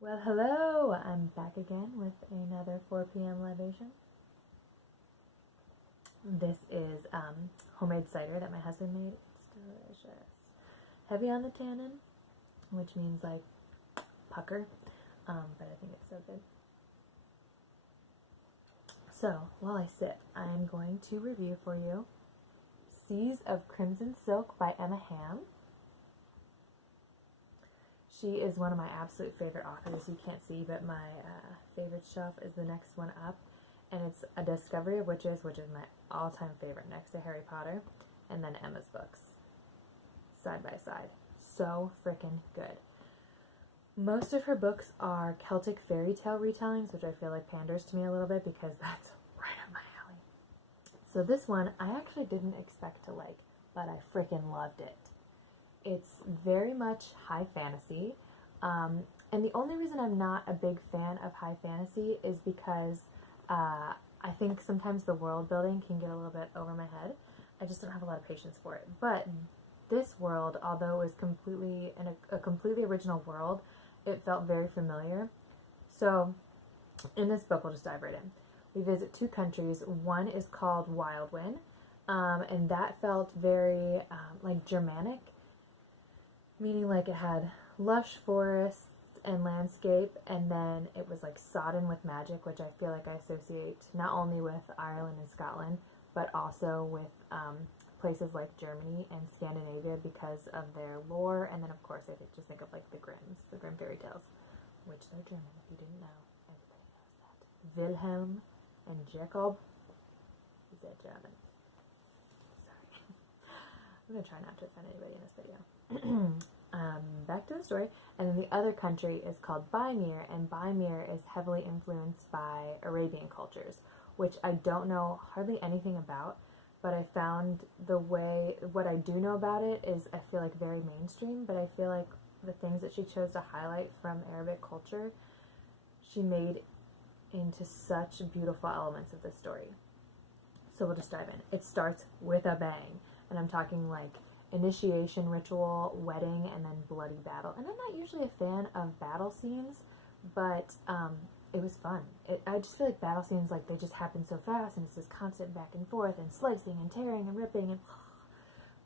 Well, hello! I'm back again with another 4 p.m. libation. This is homemade cider that my husband made. It's delicious. Heavy on the tannin, which means like pucker, but I think it's so good. So, while I sip, I'm going to review for you Seas of Crimson Silk by Emma Hamm. She is one of my absolute favorite authors. You can't see, but my favorite shelf is the next one up. And it's A Discovery of Witches, which is my all-time favorite next to Harry Potter. And then Emma's books. Side by side. So freaking good. Most of her books are Celtic fairy tale retellings, which I feel like panders to me a little bit because that's right up my alley. So this one, I actually didn't expect to like, but I freaking loved it. It's very much high fantasy, and the only reason I'm not a big fan of high fantasy is because I think sometimes the world building can get a little bit over my head. I just don't have a lot of patience for it. But this world, although it was completely in a completely original world, it felt very familiar. So in this book, we'll just dive right in. We visit two countries. One is called Wildwin, and that felt very like Germanic, meaning like it had lush forests and landscape, and then it was like sodden with magic, which I feel like I associate not only with Ireland and Scotland, but also with places like Germany and Scandinavia because of their lore. And then of course I just think of like the Grimm fairy tales, which they're German if you didn't know. Everybody knows that. Wilhelm and Jacob, they're German. Sorry. I'm going to try not to offend anybody in this video. Back to the story. And then the other country is called Bymir, and Bymir is heavily influenced by Arabian cultures, which I don't know hardly anything about, but I found what I do know about it is I feel like very mainstream, but I feel like the things that she chose to highlight from Arabic culture, she made into such beautiful elements of the story. So we'll just dive in. It starts with a bang, and I'm talking like initiation ritual, wedding, and then bloody battle. And I'm not usually a fan of battle scenes, but it was fun. I just feel like battle scenes, like, they just happen so fast, and it's this constant back and forth, and slicing, and tearing, and ripping, and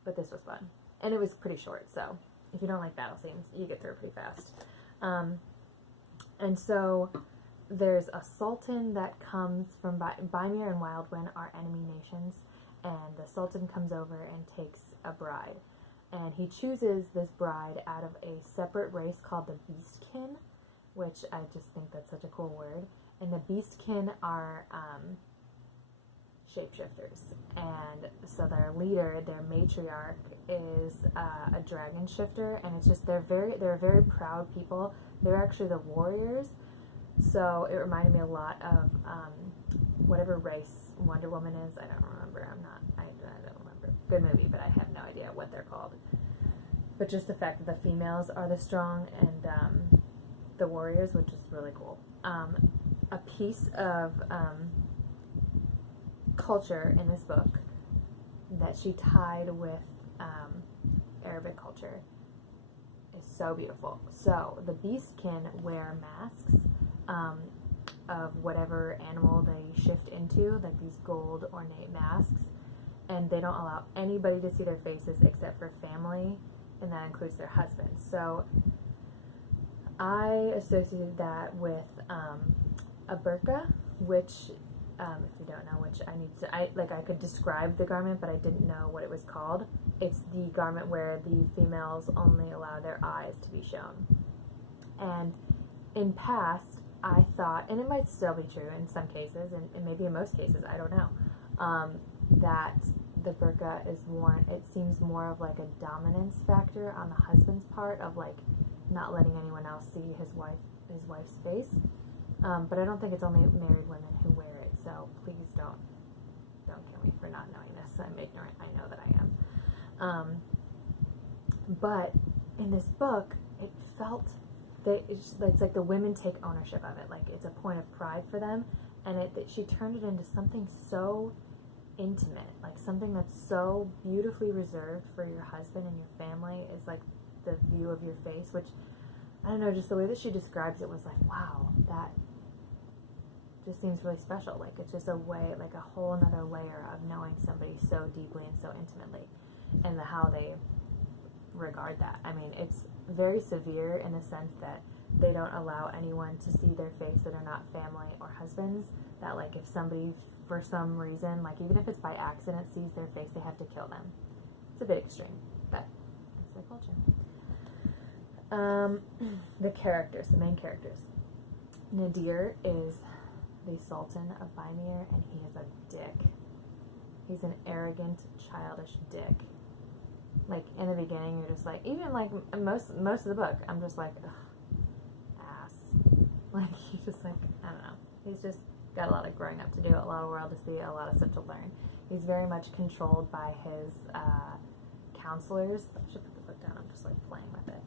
but this was fun. And it was pretty short, so if you don't like battle scenes, you get through it pretty fast. And so there's a sultan that comes from Bymir and Wildwin are enemy nations, and the sultan comes over and takes a bride, and he chooses this bride out of a separate race called the Beastkin, which I just think that's such a cool word. And the Beastkin are shapeshifters, and so their leader, their matriarch, is a dragon shifter, and it's just they're a very proud people. They're actually the warriors, so it reminded me a lot of whatever race Wonder Woman is. I don't remember. I don't remember. Good movie, but I have no idea what they're called. But just the fact that the females are the strong and the warriors, which is really cool. A piece of culture in this book that she tied with Arabic culture is so beautiful. So the Beastkin wear masks of whatever animal they shift into, like these gold ornate masks, and they don't allow anybody to see their faces except for family, and that includes their husbands. So I associated that with a burqa, which if you don't know, which I could describe the garment, but I didn't know what it was called. It's the garment where the females only allow their eyes to be shown. And in past, I thought, and it might still be true in some cases, and maybe in most cases, I don't know, that the burqa is worn, it seems more of like a dominance factor on the husband's part, of like not letting anyone else see his wife's face. But I don't think it's only married women who wear it, so please don't kill me for not knowing this. I'm ignorant. I know that I am. But in this book, it felt it's like the women take ownership of it. Like, it's a point of pride for them, and she turned it into something so intimate, like something that's so beautifully reserved for your husband and your family is like the view of your face, which I don't know, just the way that she describes it was like, wow, that just seems really special. Like, it's just a way, like a whole another layer of knowing somebody so deeply and so intimately, and how they regard that. I mean, it's very severe in the sense that they don't allow anyone to see their face that are not family or husbands. That, like, if somebody, for some reason, like, even if it's by accident, sees their face, they have to kill them. It's a bit extreme, but it's their culture. The characters, the main characters. Nadir is the Sultan of Bymir, and he is a dick. He's an arrogant, childish dick. Like, in the beginning, you're just like, even like most of the book, I'm just like, ugh, ass. Like, he's just like, I don't know. He's just got a lot of growing up to do, a lot of world to see, a lot of stuff to learn. He's very much controlled by his counselors. I should put the book down. I'm just like playing with it.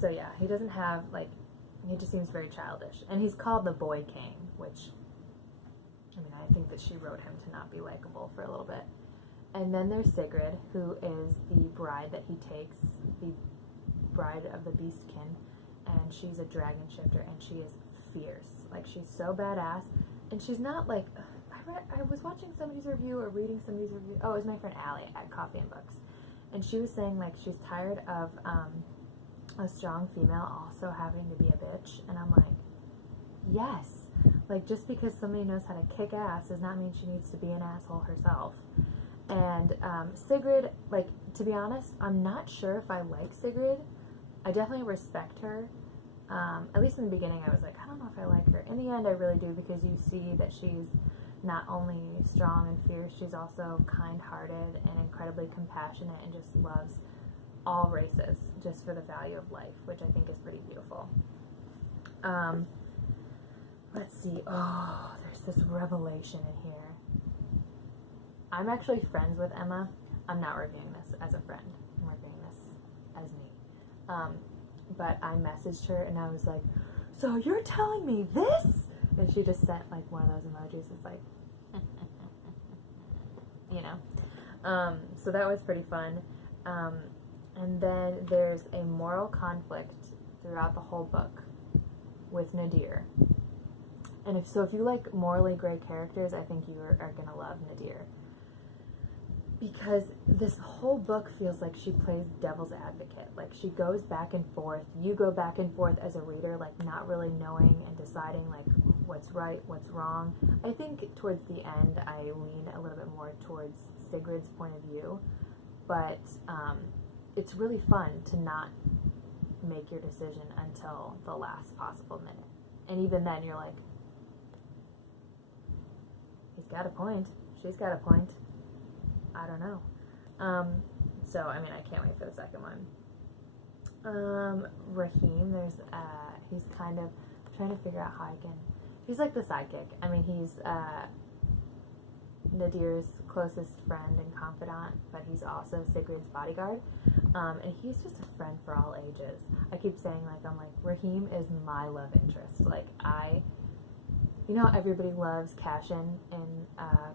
So yeah, he doesn't have, like, he just seems very childish. And he's called the Boy King, which, I mean, I think that she wrote him to not be likable for a little bit. And then there's Sigrid, who is the bride that he takes, the bride of the Beastkin, and she's a dragon shifter, and she is fierce. Like, she's so badass, and she's not like, I was watching somebody's review or reading somebody's review, oh, it was my friend Allie at Coffee and Books, and she was saying, like, she's tired of a strong female also having to be a bitch, and I'm like, yes. Like, just because somebody knows how to kick ass does not mean she needs to be an asshole herself. And Sigrid, like, to be honest, I'm not sure if I like Sigrid. I definitely respect her. At least in the beginning, I was like, I don't know if I like her. In the end, I really do, because you see that she's not only strong and fierce, she's also kind-hearted and incredibly compassionate and just loves all races just for the value of life, which I think is pretty beautiful. Let's see. Oh, there's this revelation in here. I'm actually friends with Emma. I'm not reviewing this as a friend. I'm reviewing this as me. But I messaged her and I was like, so you're telling me this? And she just sent like one of those emojis. It's like, you know. So that was pretty fun. And then there's a moral conflict throughout the whole book with Nadir. And if you like morally gray characters, I think you are going to love Nadir. Because this whole book feels like she plays devil's advocate. Like, she goes back and forth. You go back and forth as a reader, like, not really knowing and deciding, like, what's right, what's wrong. I think towards the end, I lean a little bit more towards Sigrid's point of view. But it's really fun to not make your decision until the last possible minute. And even then, you're like, he's got a point. She's got a point. I don't know. So, I mean, I can't wait for the second one. Raheem, he's kind of trying to figure out how he's like the sidekick. I mean, he's Nadir's closest friend and confidant, but he's also Sigrid's bodyguard. And he's just a friend for all ages. I keep saying, like, I'm like, Raheem is my love interest. Like, you know how everybody loves Cashin in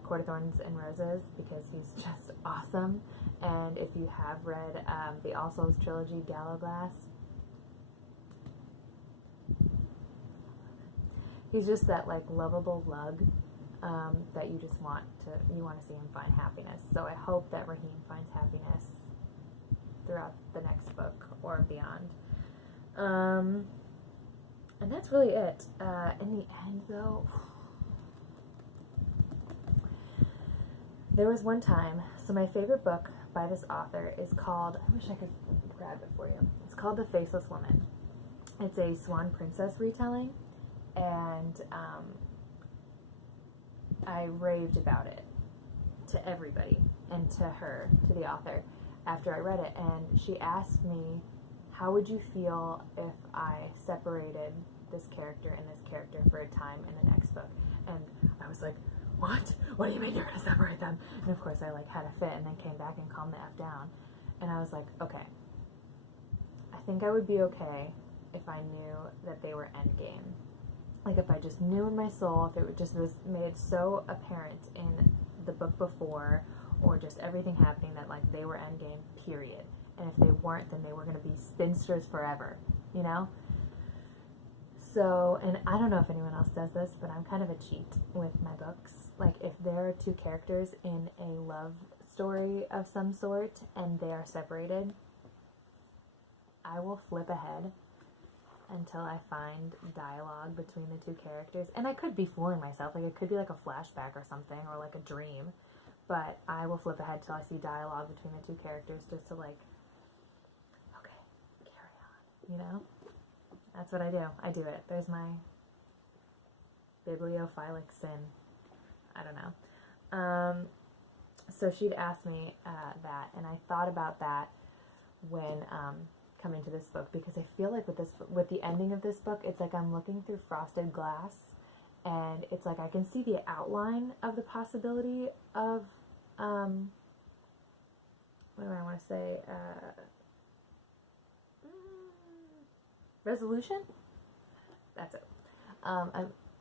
Court of Thorns and Roses because he's just awesome. And if you have read the All Souls trilogy, Gallowglass, he's just that, like, lovable lug that you just want to see him find happiness. So I hope that Raheem finds happiness throughout the next book or beyond. And that's really it. In the end, though, there was one time, so my favorite book by this author is called, I wish I could grab it for you. It's called The Faceless Woman. It's a Swan Princess retelling, and I raved about it to everybody, and to her, to the author, after I read it, and she asked me, how would you feel if I separated this character and this character for a time in the next book? And I was like, what? What do you mean you're going to separate them? And of course I, like, had a fit and then came back and calmed the F down. And I was like, okay, I think I would be okay if I knew that they were endgame. Like, if I just knew in my soul, if it just was made so apparent in the book before, or just everything happening that like they were endgame, period. And if they weren't, then they were going to be spinsters forever, you know? So, and I don't know if anyone else does this, but I'm kind of a cheat with my books. Like, if there are two characters in a love story of some sort and they are separated, I will flip ahead until I find dialogue between the two characters. And I could be fooling myself. Like, it could be like a flashback or something, or like a dream. But I will flip ahead till I see dialogue between the two characters just to like, okay, carry on, you know? That's what I do. I do it. There's my bibliophilic sin. I don't know. So she'd asked me that, and I thought about that when coming to this book, because I feel like with the ending of this book, it's like I'm looking through frosted glass, and it's like I can see the outline of the possibility of what do I want to say? Resolution? That's it.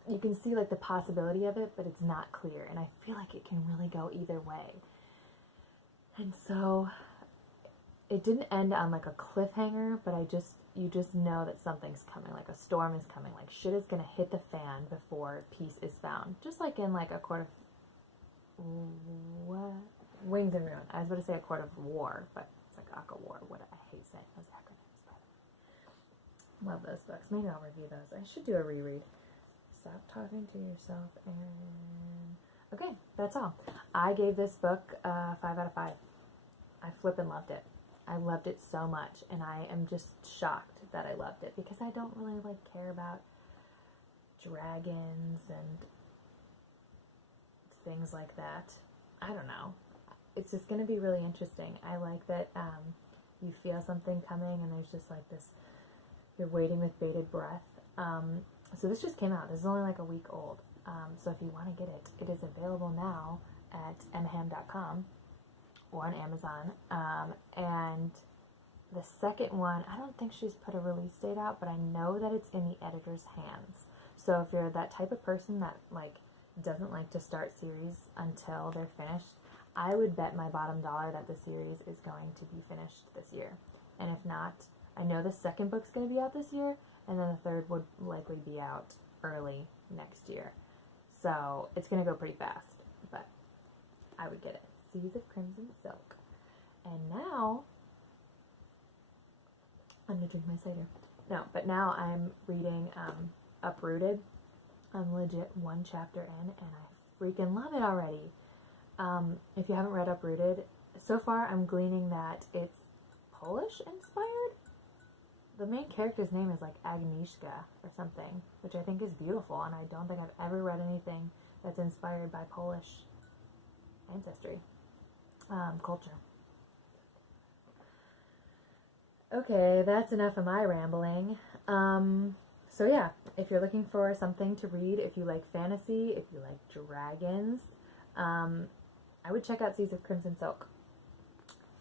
You can see like the possibility of it, but it's not clear, and I feel like it can really go either way. And so it didn't end on like a cliffhanger, but you just know that something's coming, like a storm is coming, like shit is gonna hit the fan before peace is found. Just like in like a court of Wings and Ruin. I was about to say a court of war, but it's like Aka War. What I hate saying those acronyms, by the way. Love those books. Maybe I'll review those. I should do a reread. Stop talking to yourself, Erin. Okay, that's all. I gave this book 5 out of 5. I flippin' loved it. I loved it so much, and I am just shocked that I loved it, because I don't really like care about dragons and things like that. I don't know. It's just going to be really interesting. I like that you feel something coming, and there's just like this, you're waiting with bated breath. So this just came out. This is only like a week old. So if you want to get it, it is available now at emmahamm.com or on Amazon. And the second one, I don't think she's put a release date out, but I know that it's in the editor's hands. So if you're that type of person that like doesn't like to start series until they're finished, I would bet my bottom dollar that the series is going to be finished this year. And if not, I know the second book's going to be out this year, and then the third would likely be out early next year. So it's going to go pretty fast, but I would get it. Seas of Crimson Silk. And now, I'm going to drink my cider. No, but now I'm reading Uprooted. I'm legit one chapter in, and I freaking love it already. If you haven't read Uprooted, so far I'm gleaning that it's Polish inspired. The main character's name is like Agnieszka or something, which I think is beautiful, and I don't think I've ever read anything that's inspired by Polish ancestry, culture. Okay, that's enough of my rambling. So yeah, if you're looking for something to read, if you like fantasy, if you like dragons, I would check out Seas of Crimson Silk.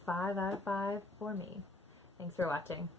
5 out of 5 for me. Thanks for watching.